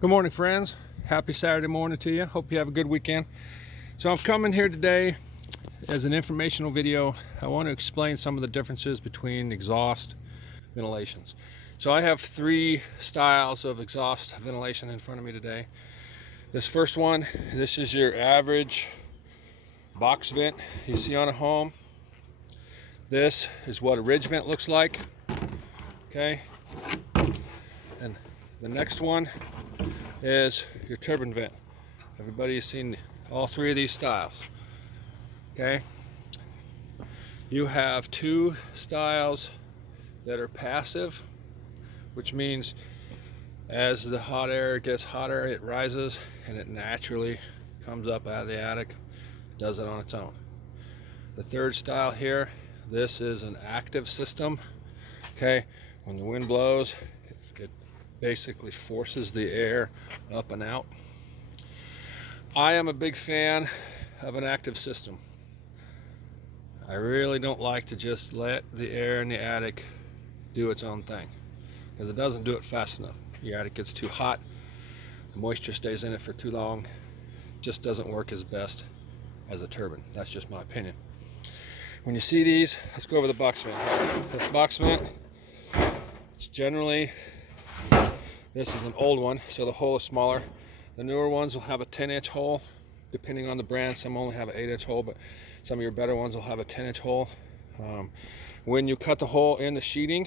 Good morning, friends. Happy Saturday morning to you. Hope you have a good weekend. So I'm coming here today as an informational video. I want to explain some of the differences between exhaust ventilations. So I have three styles of exhaust ventilation in front of me today. This first one, this is your average box vent you see on a home. This is what a ridge vent looks like. Okay. And the next one is your turbine vent. Everybody's seen all three of these styles. Okay, you have two styles that are passive, which means as the hot air gets hotter, it rises and it naturally comes up out of the attic, does it on its own. The third style here, this is an active system. Okay, when the wind blows, it basically forces the air up and out. I am a big fan of an active system. I really don't like to just let the air in the attic do its own thing, because it doesn't do it fast enough. Your attic gets too hot, the moisture stays in it for too long, just doesn't work as best as a turbine. That's just my opinion. When you see these, let's go over the box vent. This box vent, it's generally, this is an old one, so the hole is smaller. The newer ones will have a 10-inch hole, depending on the brand. Some only have an 8-inch hole, but some of your better ones will have a 10-inch hole. When you cut the hole in the sheeting,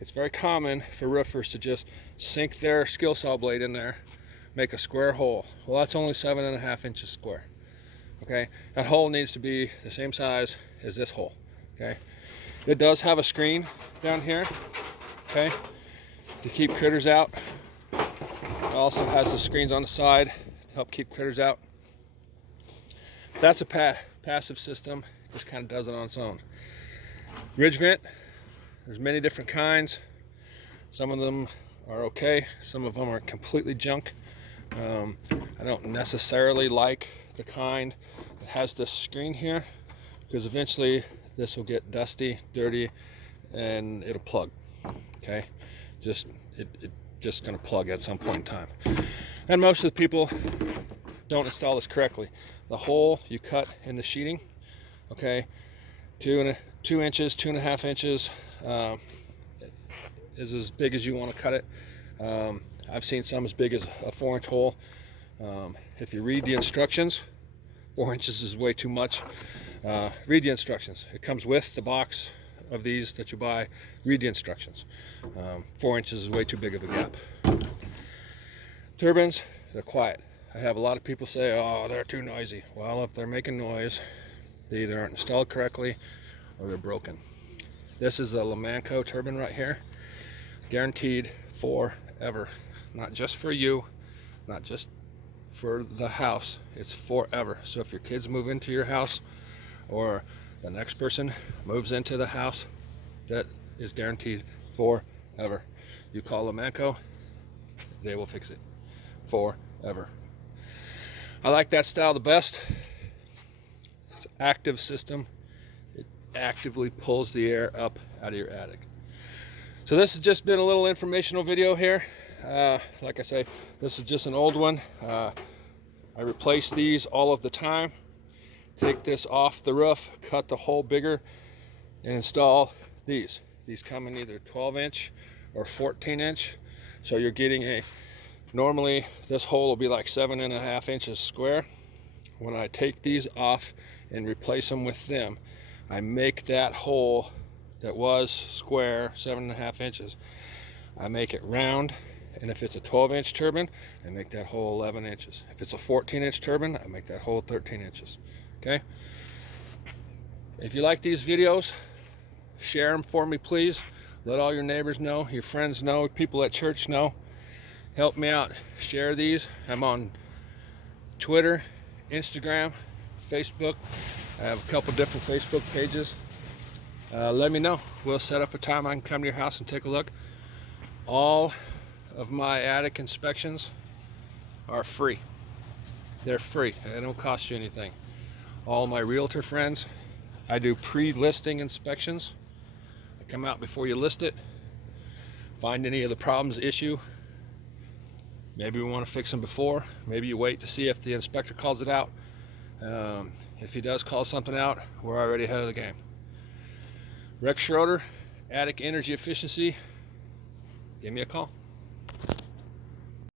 it's very common for roofers to just sink their skill saw blade in there, make a square hole. Well, that's only 7.5 inches square. Okay, that hole needs to be the same size as this hole. Okay, it does have a screen down here. Okay, to keep critters out. It also has the screens on the side to help keep critters out. That's a passive system. It just kind of does it on its own. Ridge vent, there's many different kinds. Some of them are okay. Some of them are completely junk. I don't necessarily like the kind that has this screen here, because eventually this will get dusty, dirty, and it'll plug. Okay, just gonna plug at some point in time. And most of the people don't install this correctly. The hole you cut in the sheeting, okay, 2 inches, 2.5 inches, is as big as you want to cut it. I've seen some as big as a 4-inch hole. If you read the instructions, 4 inches is way too much. Read the instructions. It comes with the box of these that you buy. Read the instructions. 4 inches is way too big of a gap. Turbines, they're quiet. I have a lot of people say, oh, they're too noisy. Well, if they're making noise, they either aren't installed correctly or they're broken. This is a Lamanco turbine right here, guaranteed forever. Not just for you, not just for the house, it's forever. So if your kids move into your house or the next person moves into the house, that is guaranteed forever. You call Lamanco, they will fix it forever. I like that style the best. It's an active system. It actively pulls the air up out of your attic. So this has just been a little informational video here. Like I say, this is just an old one. I replace these all of the time. Take this off the roof, cut the hole bigger, and install these. These come in either 12-inch or 14-inch. So you're getting normally this hole will be like 7.5 inches square. When I take these off and replace them with them, I make that hole that was square, 7.5 inches, I make it round. And if it's a 12-inch turbine, I make that hole 11 inches. If it's a 14-inch turbine, I make that hole 13 inches. Okay? If you like these videos, share them for me, please. Let all your neighbors know, your friends know, people at church know. Help me out. Share these. I'm on Twitter, Instagram, Facebook. I have a couple different Facebook pages. Let me know. We'll set up a time I can come to your house and take a look. All of my attic inspections are free. They're free. They don't cost you anything. All my realtor friends, I do pre-listing inspections. I come out before you list it, find any of the problems, issue, Maybe we want to fix them before. Maybe you wait to see if the inspector calls it out. If he does call something out, we're already ahead of the game. Rex Schroeder, Attic Energy Efficiency. Give me a call.